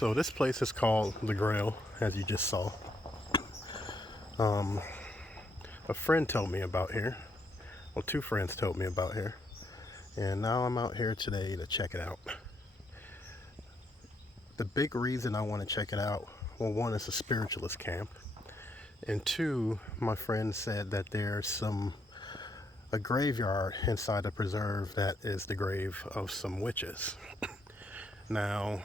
So this place is called the Grail, as you just saw. A friend told me about here. Well, two friends told me about here. And now I'm out here today to check it out. The big reason I want to check it out, well, one, it's a spiritualist camp. And two, my friend said that there's a graveyard inside the preserve that is the grave of some witches. Now,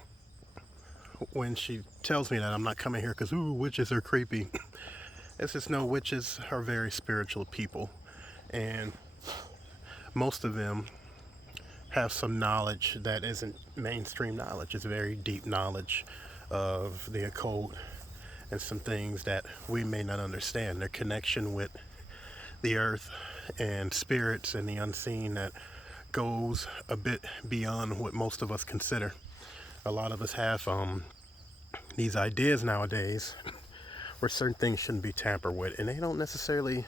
when she tells me that, I'm not coming here because, ooh, witches are creepy. It's just, no, witches are very spiritual people. And most of them have some knowledge that isn't mainstream knowledge. It's very deep knowledge of the occult and some things that we may not understand. Their connection with the earth and spirits and the unseen that goes a bit beyond what most of us consider. A lot of us have these ideas nowadays where certain things shouldn't be tampered with, and they don't necessarily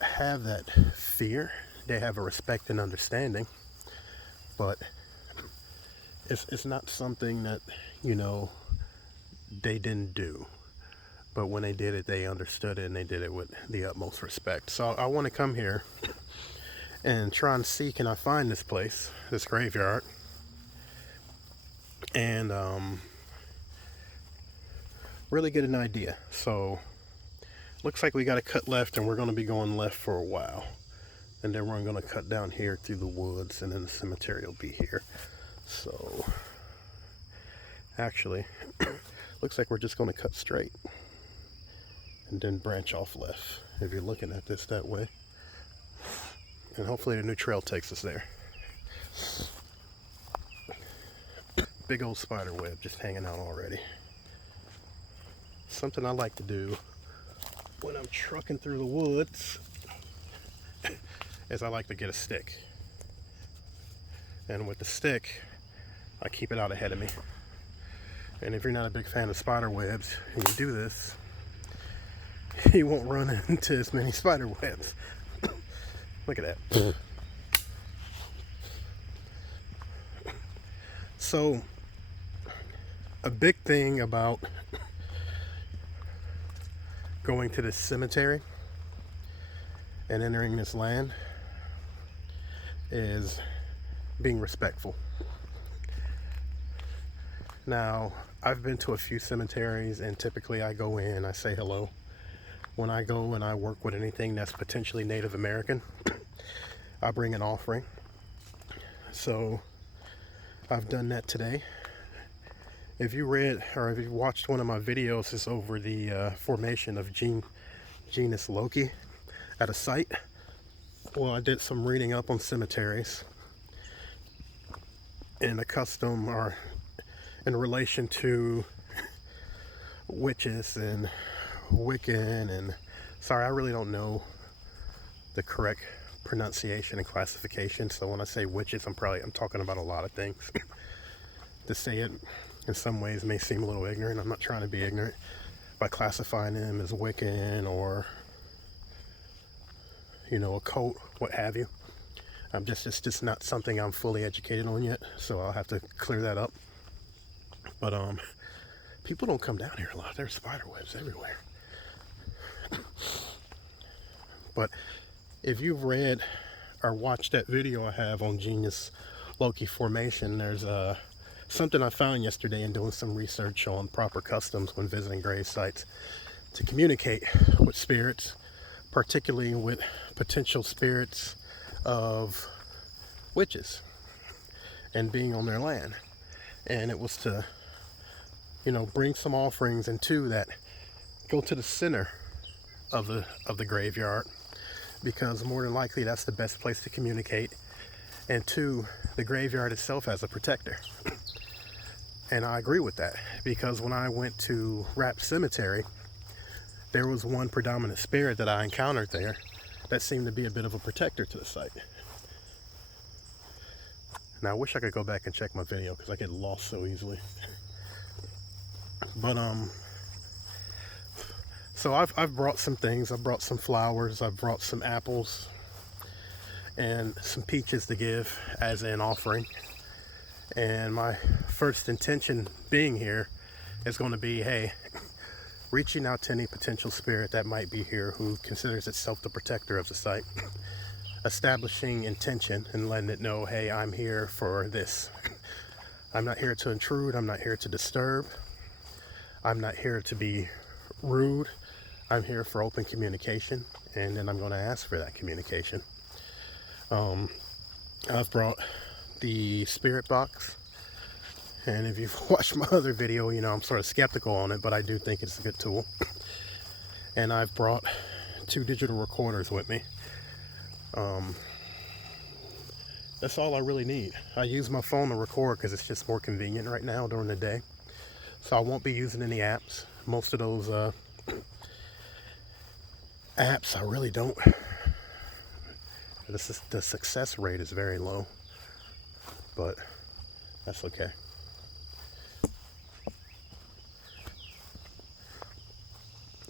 have that fear. They have a respect and understanding, but it's not something that, you know, they didn't do. But when they did it, they understood it, and they did it with the utmost respect. So I want to come here and try and see, can I find this place, this graveyard, and really get an idea. So looks like we got to cut left, and we're going to be going left for a while, and then we're going to cut down here through the woods, and then the cemetery will be here. So actually looks like we're just going to cut straight and then branch off left, if you're looking at this that way, and hopefully the new trail takes us there. Big old spider web just hanging out already. Something I like to do when I'm trucking through the woods is I like to get a stick, and with the stick I keep it out ahead of me. And if you're not a big fan of spider webs and you do this, you won't run into as many spider webs. Look at that. So a big thing about going to this cemetery and entering this land is being respectful. Now, I've been to a few cemeteries, and typically I go in, I say hello. When I go and I work with anything that's potentially Native American, I bring an offering. So I've done that today. If you read or if you watched one of my videos, it's over the formation of genus Loki at a site. Well, I did some reading up on cemeteries and the custom or in relation to witches and Wiccan, and sorry, I really don't know the correct pronunciation and classification. So when I say witches, I'm talking about a lot of things. To say it in some ways may seem a little ignorant. I'm not trying to be ignorant by classifying them as Wiccan or, you know, occult, what have you. It's just not something I'm fully educated on yet, so I'll have to clear that up. But people don't come down here a lot. There's spider webs everywhere. But if you've read or watched that video I have on genus Loki formation, there's something I found yesterday in doing some research on proper customs when visiting grave sites to communicate with spirits, particularly with potential spirits of witches and being on their land. And it was to, you know, bring some offerings, and two, that go to the center of the graveyard, because more than likely that's the best place to communicate, and two, the graveyard itself as a protector. And I agree with that, because when I went to Grailville Cemetery, there was one predominant spirit that I encountered there that seemed to be a bit of a protector to the site. Now I wish I could go back and check my video because I get lost so easily. But so I've brought some things. I've brought some flowers, I've brought some apples and some peaches to give as an offering. And my first intention being here is going to be, hey, reaching out to any potential spirit that might be here who considers itself the protector of the site, establishing intention and letting it know, hey, I'm here for this. I'm not here to intrude. I'm not here to disturb. I'm not here to be rude. I'm here for open communication, and then I'm going to ask for that communication. I've brought the spirit box, and if you've watched my other video, you know I'm sort of skeptical on it, but I do think it's a good tool. And I've brought 2 digital recorders with me. That's all I really need. I use my phone to record because it's just more convenient right now during the day. So I won't be using any apps. Most of those apps I really don't. The success rate is very low, but that's okay.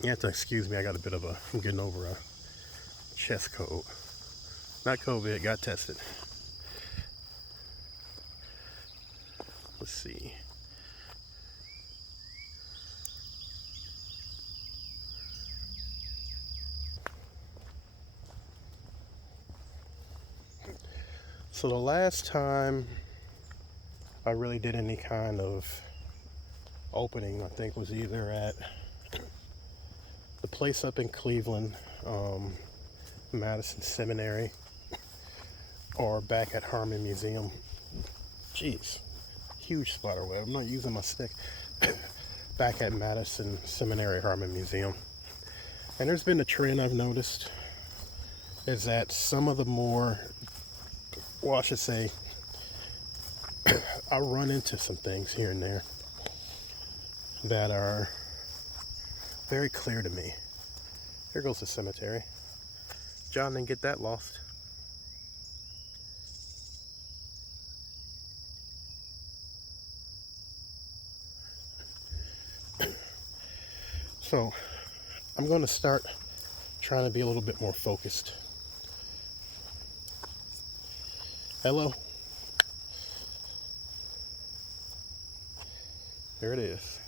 You have to excuse me, I got a bit of I'm getting over a chest cold. Not COVID, got tested. Let's see. So the last time I really did any kind of opening, I think was either at the place up in Cleveland, Madison Seminary, or back at Harmon Museum. Jeez, huge spider web. I'm not using my stick. Back at Madison Seminary, Harmon Museum. And there's been a trend I've noticed is that some of the more, well, I should say, I run into some things here and there that are very clear to me. Here goes the cemetery. John didn't get that lost. So I'm going to start trying to be a little bit more focused. Hello. There it is.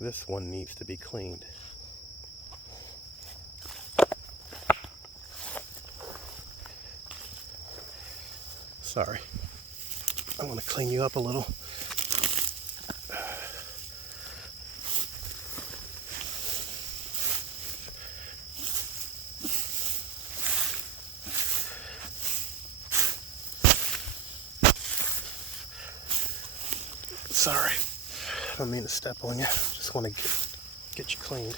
This one needs to be cleaned. Sorry. I want to clean you up a little. Sorry, I don't mean to step on you. Just want to get you cleaned.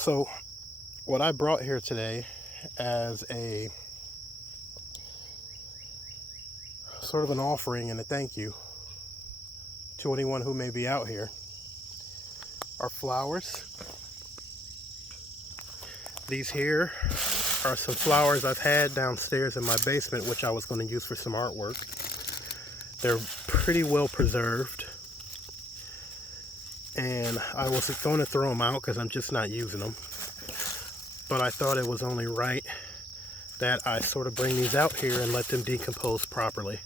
So what I brought here today as a sort of an offering and a thank you to anyone who may be out here are flowers. These here are some flowers I've had downstairs in my basement, which I was going to use for some artwork. They're pretty well preserved. And I was going to throw them out because I'm just not using them. But I thought it was only right that I sort of bring these out here and let them decompose properly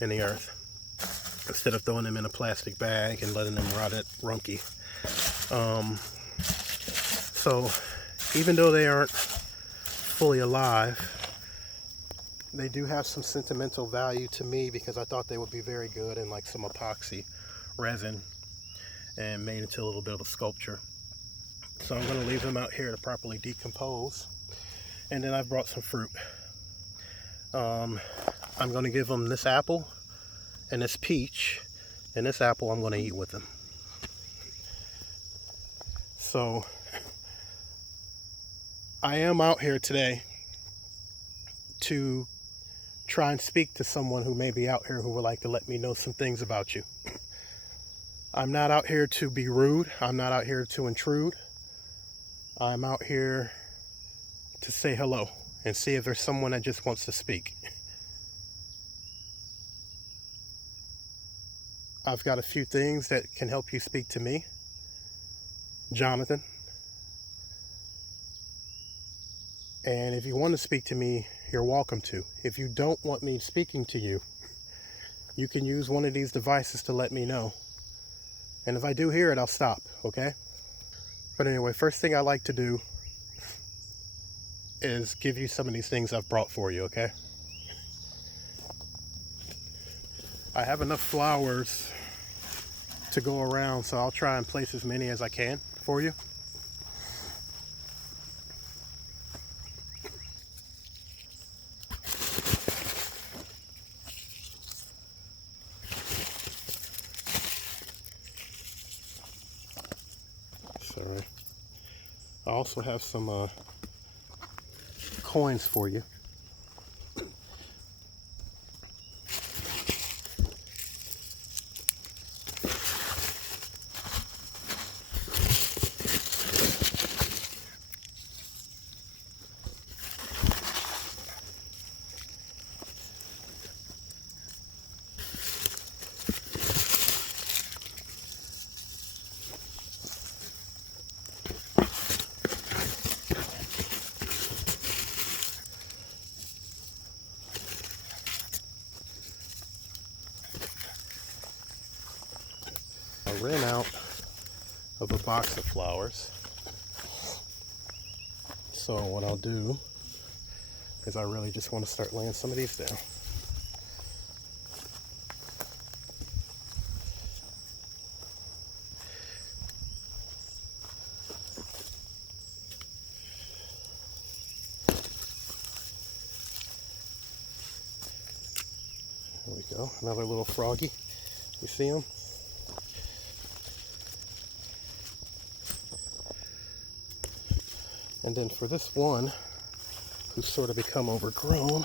in the earth, instead of throwing them in a plastic bag and letting them rot at runky. So even though they aren't fully alive, they do have some sentimental value to me because I thought they would be very good in like some epoxy resin and made into a little bit of a sculpture. So I'm going to leave them out here to properly decompose. And then I've brought some fruit. I'm going to give them this apple and this peach, and this apple I'm going to eat with them. So I am out here today to try and speak to someone who may be out here who would like to let me know some things about you. I'm not out here to be rude. I'm not out here to intrude. I'm out here to say hello and see if there's someone that just wants to speak. I've got a few things that can help you speak to me, Jonathan. And if you want to speak to me, you're welcome to. If you don't want me speaking to you, you can use one of these devices to let me know. And if I do hear it, I'll stop, okay? But anyway, first thing I like to do is give you some of these things I've brought for you, okay? I have enough flowers to go around, so I'll try and place as many as I can for you. Sorry. I also have some coins for you. I ran out of a box of flowers, so what I'll do is I really just want to start laying some of these down. There we go, another little froggy. You see him? And then for this one, who's sort of become overgrown,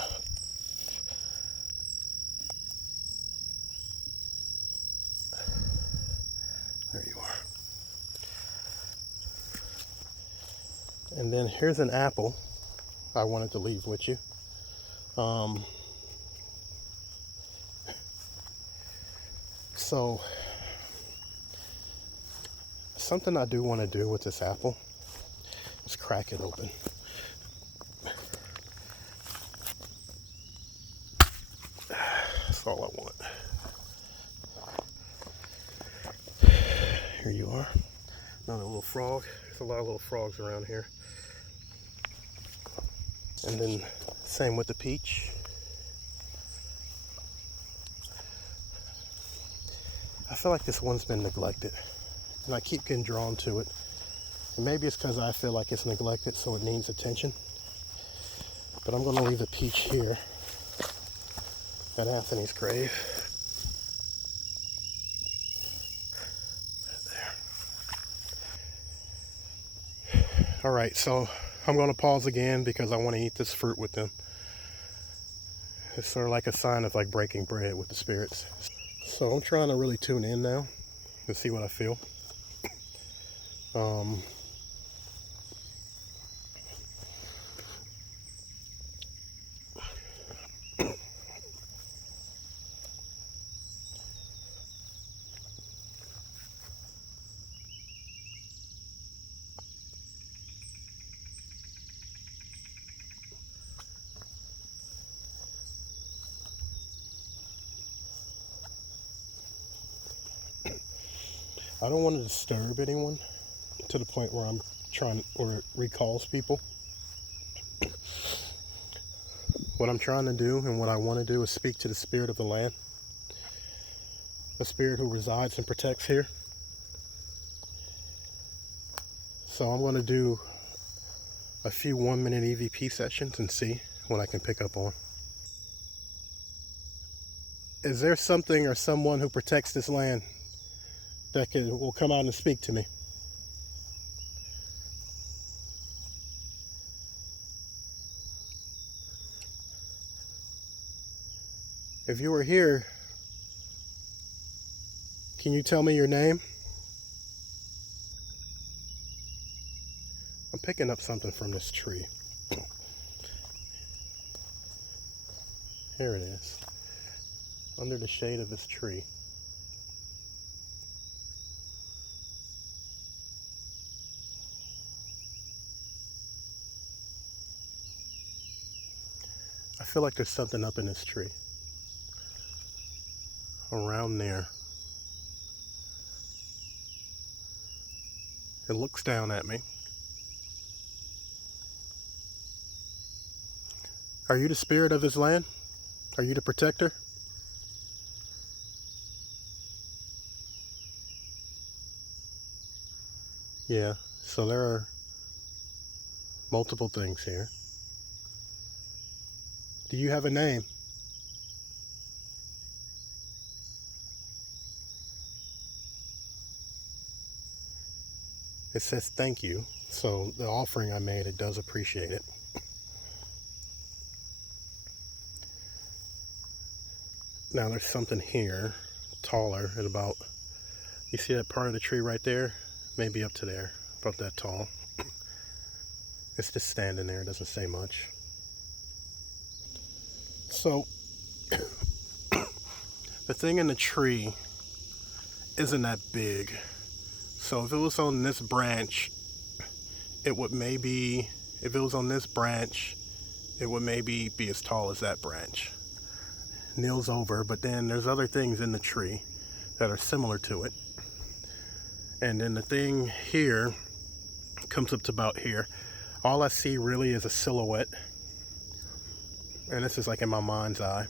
there you are. And then here's an apple I wanted to leave with you. So, something I do want to do with this apple, let's crack it open. That's all I want. Here you are. Another little frog. There's a lot of little frogs around here. And then same with the peach. I feel like this one's been neglected, and I keep getting drawn to it. And maybe it's because I feel like it's neglected, so it needs attention. But I'm going to leave the peach here at Anthony's grave. There. All right, so I'm going to pause again because I want to eat this fruit with them. It's sort of like a sign of like breaking bread with the spirits. So I'm trying to really tune in now and see what I feel. I don't want to disturb anyone to the point where I'm or recalls people. What I'm trying to do and what I want to do is speak to the spirit of the land, a spirit who resides and protects here. So I'm going to do a few 1-minute EVP sessions and see what I can pick up on. Is there something or someone who protects this land that will come out and speak to me? If you were here, can you tell me your name? I'm picking up something from this tree. Here it is, under the shade of this tree. I feel like there's something up in this tree. Around there. It looks down at me. Are you the spirit of this land? Are you the protector? Yeah, so there are multiple things here. Do you have a name? It says thank you, so the offering I made, it does appreciate it. Now there's something here, taller at about, you see that part of the tree right there? Maybe up to there, about that tall. It's just standing there, it doesn't say much. So, the thing in the tree isn't that big. So if it was on this branch, it would maybe, if it was on this branch, it would maybe be as tall as that branch. Kneels over, but then there's other things in the tree that are similar to it. And then the thing here comes up to about here. All I see really is a silhouette. And this is like in my mind's eye.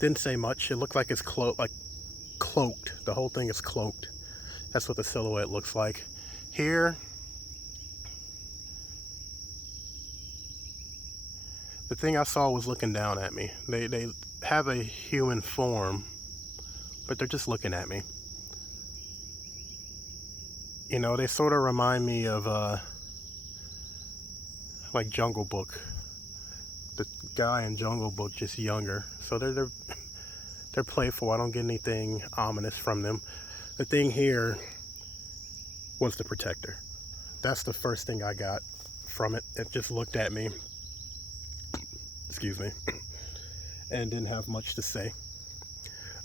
Didn't say much. It looked like it's cloaked. The whole thing is cloaked. That's what the silhouette looks like. Here, the thing I saw was looking down at me. They have a human form, but they're just looking at me. You know, they sort of remind me of like Jungle Book. The guy in Jungle Book, just younger. So they're playful. I don't get anything ominous from them. The thing here was the protector. That's the first thing I got from it. It just looked at me, excuse me, and didn't have much to say.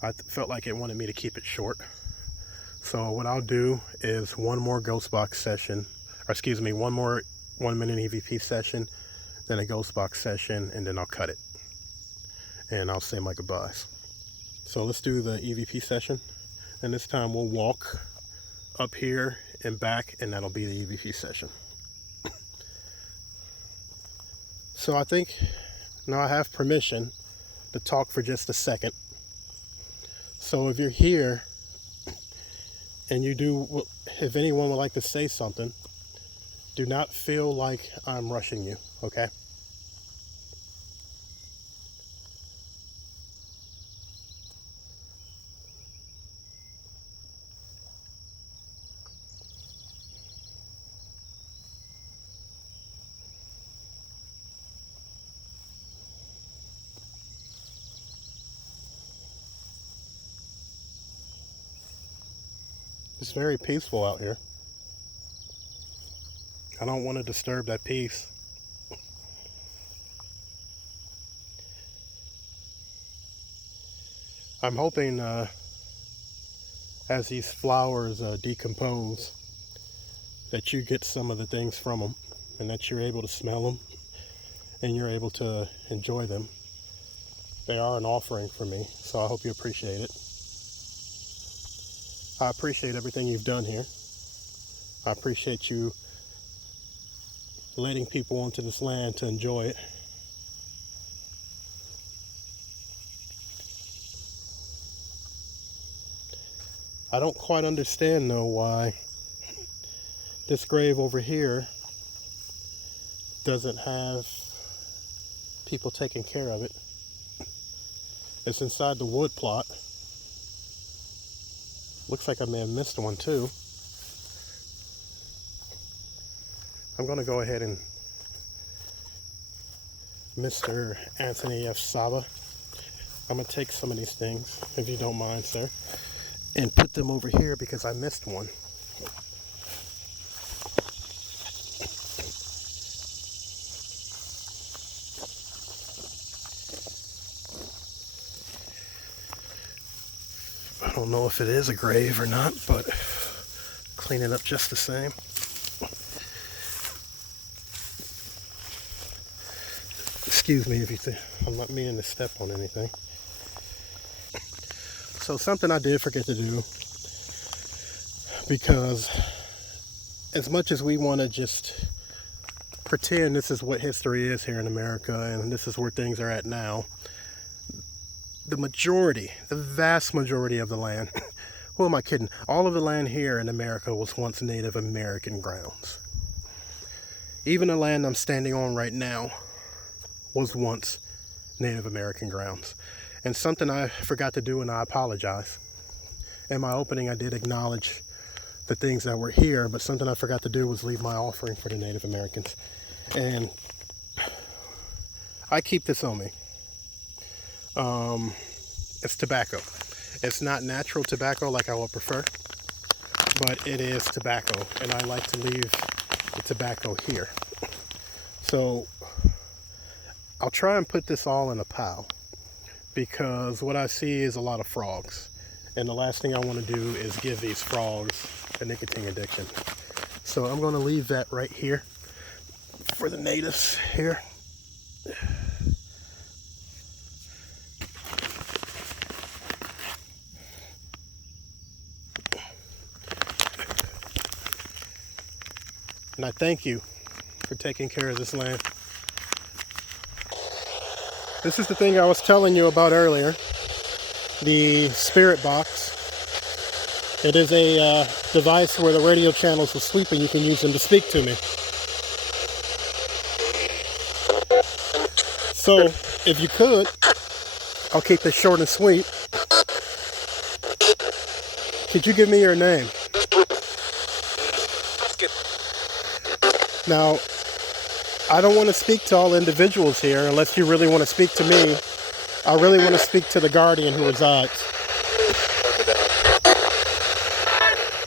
I felt like it wanted me to keep it short. So what I'll do is one more ghost box session, or excuse me, one more 1-minute EVP session, then a ghost box session, and then I'll cut it. And I'll say my goodbyes. So let's do the EVP session. And this time we'll walk up here and back, and that'll be the EVP session. So I think now I have permission to talk for just a second. So if you're here and if anyone would like to say something, do not feel like I'm rushing you, okay? It's very peaceful out here. I don't want to disturb that peace. I'm hoping as these flowers decompose that you get some of the things from them and that you're able to smell them and you're able to enjoy them. They are an offering for me, so I hope you appreciate it. I appreciate everything you've done here. I appreciate you letting people onto this land to enjoy it. I don't quite understand though why this grave over here doesn't have people taking care of it. It's inside the wood plot. Looks like I may have missed one too. I'm going to go ahead and Mr. Anthony F. Saba, I'm going to take some of these things, if you don't mind, sir, and put them over here because I missed one. I don't know if it is a grave or not, but clean it up just the same. Excuse me if you think I'm not meaning to step on anything. So something I did forget to do, because as much as we want to just pretend this is what history is here in America and this is where things are at now, the vast majority of the land, who am I kidding? All of the land here in America was once Native American grounds. Even the land I'm standing on right now was once Native American grounds. And something I forgot to do, and I apologize. In my opening, I did acknowledge the things that were here, but something I forgot to do was leave my offering for the Native Americans. And I keep this on me. It's tobacco. It's not natural tobacco like I would prefer, but it is tobacco, and I like to leave the tobacco here. So I'll try and put this all in a pile, because what I see is a lot of frogs, and the last thing I want to do is give these frogs a nicotine addiction. So I'm going to leave that right here for the natives here. And I thank you for taking care of this land. This is the thing I was telling you about earlier, the spirit box. It is a device where the radio channels will sweep and you can use them to speak to me. So, if you could, I'll keep this short and sweet. Could you give me your name? Now, I don't want to speak to all individuals here unless you really want to speak to me. I really want to speak to the guardian who resides.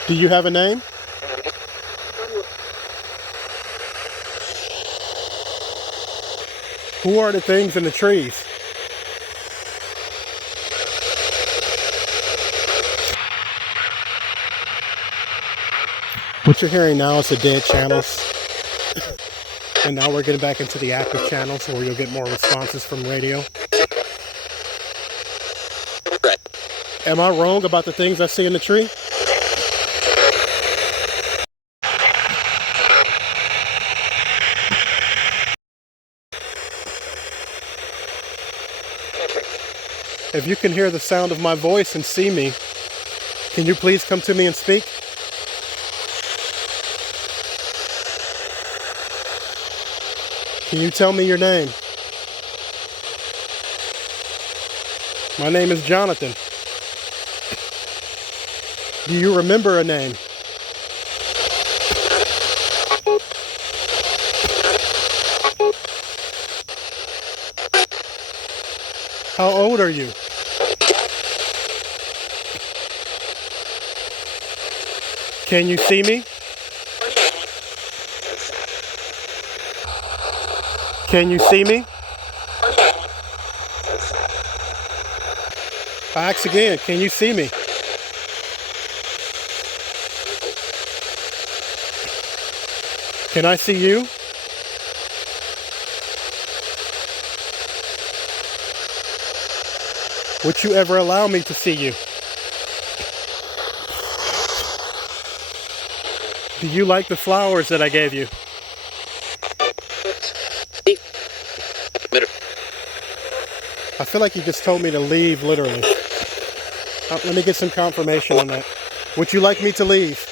Do you have a name? Who are the things in the trees? What you're hearing now is the dead channels. And now we're getting back into the active channels where you'll get more responses from radio. Am I wrong about the things I see in the tree? If you can hear the sound of my voice and see me, can you please come to me and speak? Can you tell me your name? My name is Jonathan. Do you remember a name? How old are you? Can you see me? Can you see me? I ask again, can you see me? Can I see you? Would you ever allow me to see you? Do you like the flowers that I gave you? I feel like you just told me to leave, literally. Let me get some confirmation on that. Would you like me to leave?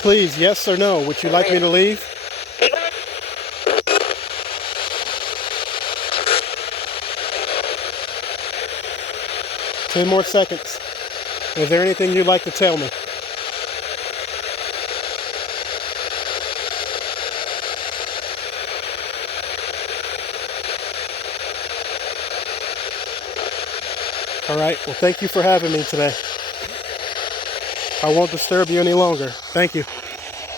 Please, yes or no, would you like me to leave? Ten more seconds. Is there anything you'd like to tell me? All right, well, thank you for having me today. I won't disturb you any longer. Thank you.